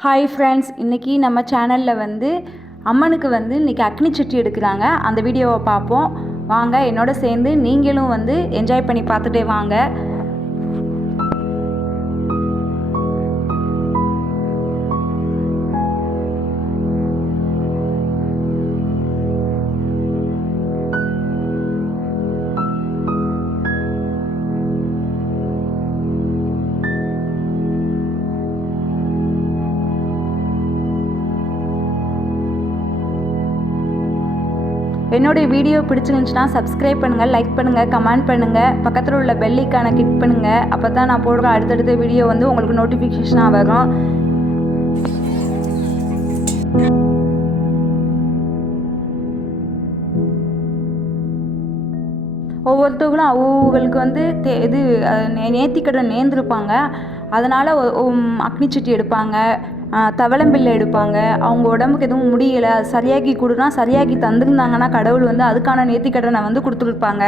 Hi friends, இன்றைக்கி நம்ம சேனலில் அம்மனுக்கு இன்றைக்கி அக்னி சட்டி எடுக்கிறாங்க. அந்த வீடியோவை பார்ப்போம் வாங்க. என்னோட சேர்ந்து நீங்களும் என்ஜாய் பண்ணி பார்த்துட்டே வாங்க. என்னுடைய வீடியோ பிடிச்சிருந்துச்சுன்னா சப்ஸ்கிரைப் பண்ணுங்கள், லைக் பண்ணுங்கள், கமெண்ட் பண்ணுங்கள், பக்கத்தில் உள்ள பெல் ஐக்கானை கிளிக் பண்ணுங்கள். அப்போ தான் நான் போடுற அடுத்தடுத்த வீடியோ உங்களுக்கு நோட்டிஃபிகேஷனாக வரும். ஒவ்வொருத்தவங்களும் அவங்களுக்கு இது நேர்த்திக்கடன் நேர்ந்திருப்பாங்க. அதனால் அக்னி சட்டி எடுப்பாங்க, தவளம்பிள்ளை எடுப்பாங்க. அவங்க உடம்புக்கு எதுவும் முடியலை, சரியாக்கி கொடுனா சரியாக்கி தந்துருந்தாங்கன்னா கடவுள் அதுக்கான நேர்த்திக்கடனை கொடுத்துருப்பாங்க.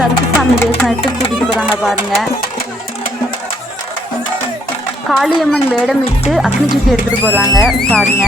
கருப்புசாமி வேஷம் எடுத்து கூட்டிகிட்டு போகிறாங்க பாருங்க. காளியம்மன் வேடம் இட்டு அக்னி சட்டி எடுத்துகிட்டு போகிறாங்க பாருங்க.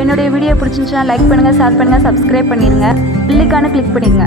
என்னுடைய வீடியோ பிடிச்சிருந்துச்சுன்னா லைக் பண்ணுங்கள், ஷேர் பண்ணுங்கள், சப்ஸ்கிரைப் பண்ணிடுங்க, பெல் ஐகானை கிளிக் பண்ணிடுங்க.